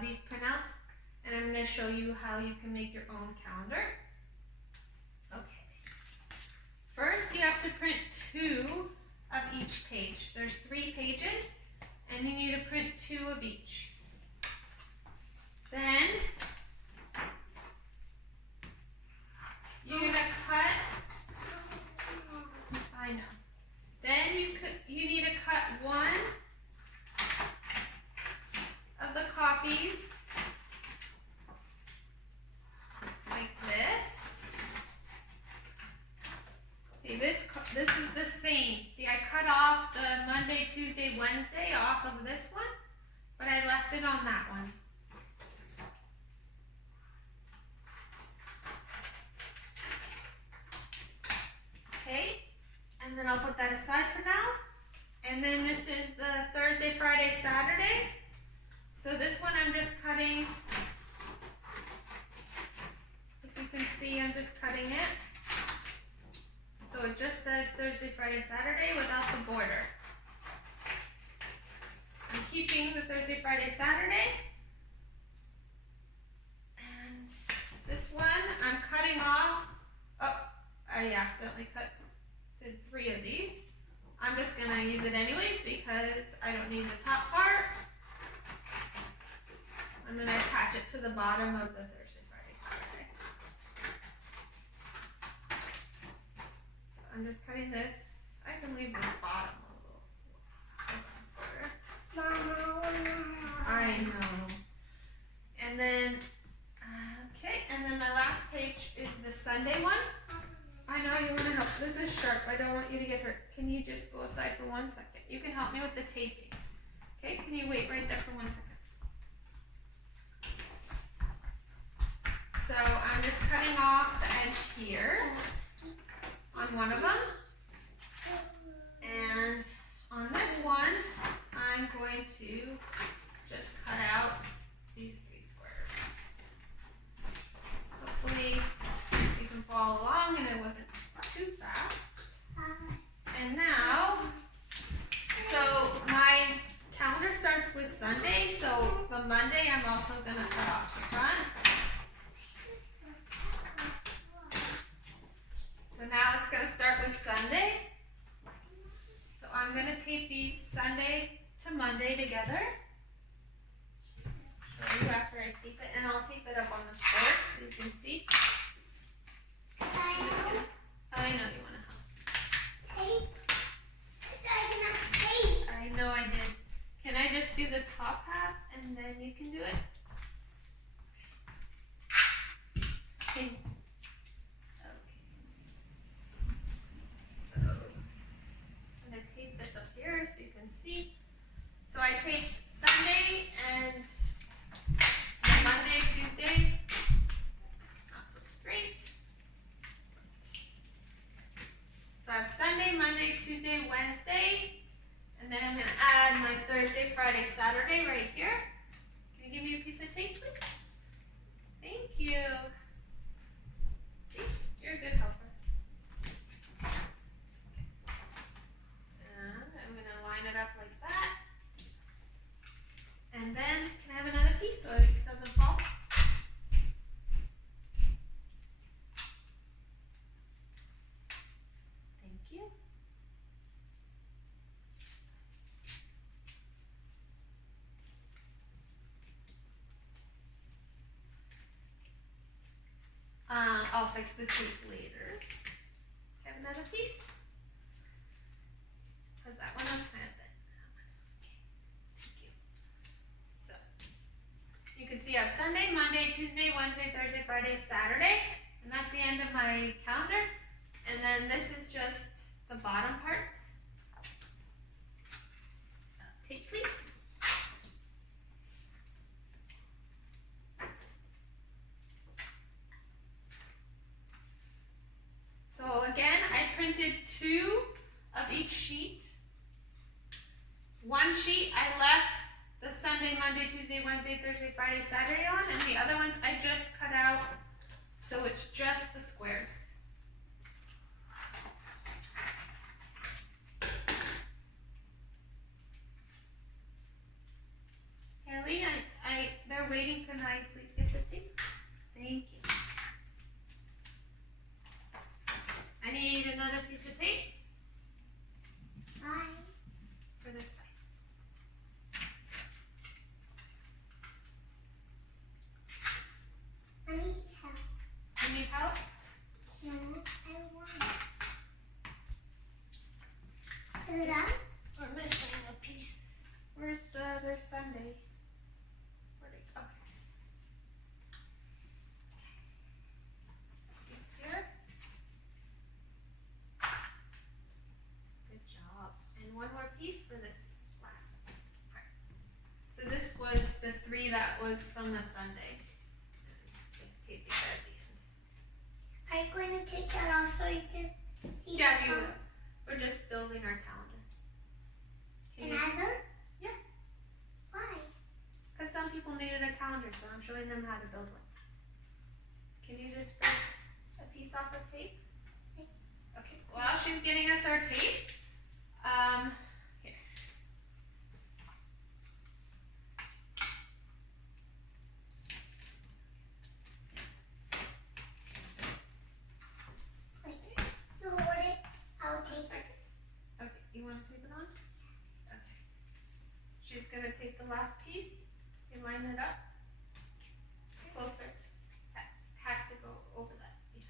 these printouts, and I'm going to show you how you can make your own calendar. Okay. First, you have to print 2 of each page. There's 3 pages, and you need to print 2 of each. Then you're going to cut. I know. Then you need to cut 1 of the copies like this. See, this is the same. See, I cut off the Monday, Tuesday, Wednesday off of this one, but I left it on that one. Okay, and then I'll put that aside for now. And then this is the Thursday, Friday, Saturday. So this one I'm just cutting. If you can see, I'm just cutting it. So it just says Thursday, Friday, Saturday without the border. I'm keeping the Thursday, Friday, Saturday. And this one I'm cutting off. Oh, I accidentally did 3 of these. I'm just going to use it anyways because I don't need the top part. I'm going to attach it to the bottom of the Thursday, Friday, Saturday. So I'm just cutting this. I can leave the bottom a little. I know. And then, okay, and then my last page is the Sunday one. I know you want to help. This is sharp. I don't want you to get hurt. Can you just go aside for 1 second? You can help me with the taping. Okay, can you wait right there for 1 second? So I'm just cutting off the edge here on one of them. And on this one, I'm going to just cut out these 3 squares. Hopefully you can follow along and it wasn't too fast. And now, so my calendar starts with Sunday, so the Monday I'm also going to cut off the front. So now it's going to start with Sunday. So I'm going to tape these Sunday to Monday together. Show you after I tape it, and I'll tape it up on the board so you can see. I know you want to help. Tape? Tape. I know I did. Can I just do the top half and then you can do it? Okay. So I'm going to tape this up here so you can see. So I taped Sunday and Monday, Tuesday. Not so straight. So I have Sunday, Monday, Tuesday, Wednesday, and then I'm going to add my Thursday, Friday, Saturday right here. Can you give me a piece of tape, please? Thank you. See, you're a good helper. And I'm going to line it up like that. And then, can I have another piece so it doesn't fall? Thank you. I'll fix the tape later. Have another piece? Because that one was kind of bent. Okay. Thank you. So, you can see I have Sunday, Monday, Tuesday, Wednesday, Thursday, Friday, Saturday. And that's the end of my calendar. And then this is just the bottom parts. Tape, please. So again, I printed 2 of each sheet. One sheet I left the Sunday, Monday, Tuesday, Wednesday, Thursday, Friday, Saturday on, and the other ones I just cut out, so it's just the squares. Kelly, 3 that was from the Sunday. Just tape it at the end. Are you going to take that off so you can see Yeah, the sun? we're just building our calendar. Another? Yeah. Why? Because some people needed a calendar, so I'm showing them how to build one. Can you just break a piece off of tape? Okay, while she's getting us our tape, here. Wait, you hold it. I'll take it. Okay, you want to tape it on? Okay. She's going to take the last piece. You line it up. Closer. That has to go over that. Yeah.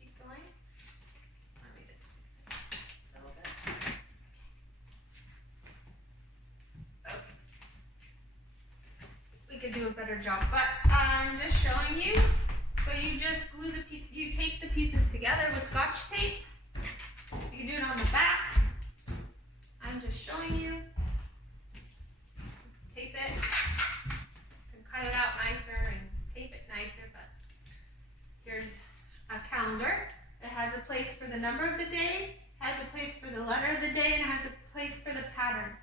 Keep going. Let me just fix it a little bit. Okay. We could do a better job, but I'm just showing you. So you just glue you tape the pieces together with Scotch tape. You can do it on the back. I'm just showing you. Just tape it. You can cut it out nicer and tape it nicer, but here's a calendar. It has a place for the number of the day, has a place for the letter of the day, and it has a place for the pattern.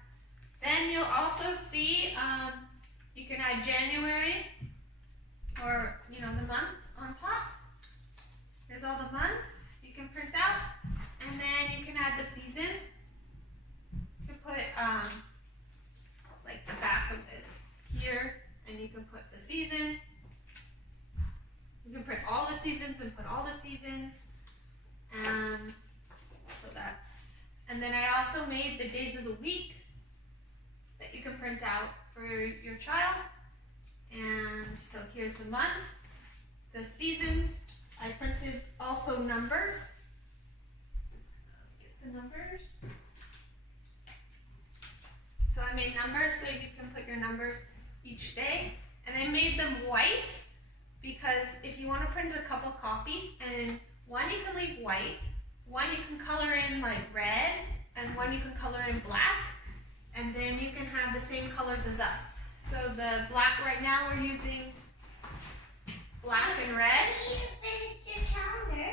Then you'll also see you can add January or the month on top. There's all the months you can print out, and then you can add the season. You can put like the back of this here, and you can put the season. You can print all the seasons and put all the seasons. So that's, and then I also made the days of the week that you can print out for your child. And so here's the months, the seasons. I printed also numbers. Get the numbers. So I made numbers so you can put your numbers each day. And I made them white because if you want to print a couple copies, and one you can leave white, one you can color in like red, and one you can color in black, and then you can have the same colors as us. So the black right now we're using black and red. You finished your calendar.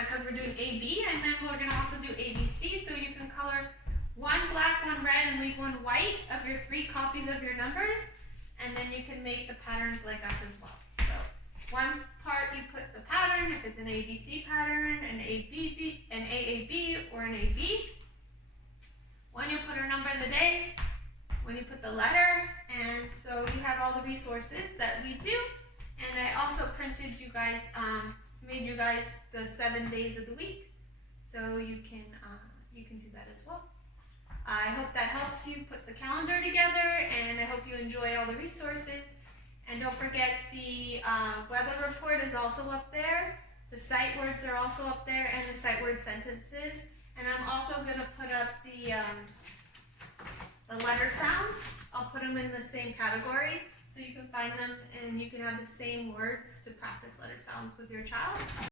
Because we're doing AB, and then we're going to also do ABC, so you can color one black, one red, and leave one white of your 3 copies of your numbers, and then you can make the patterns like us as well. So one part you put the pattern, if it's an ABC pattern, an AAB, or an AB. One you put a number of the day, when you put the letter, and so you have all the resources that we do. And I also printed you guys, made you guys the 7 days of the week, so you can do that as well. I hope that helps you put the calendar together, and I hope you enjoy all the resources. And don't forget the weather report is also up there. The sight words are also up there, and the sight word sentences. And I'm also going to put up the letter sounds. I'll put them in the same category so you can find them and you can have the same words to practice letter sounds with your child.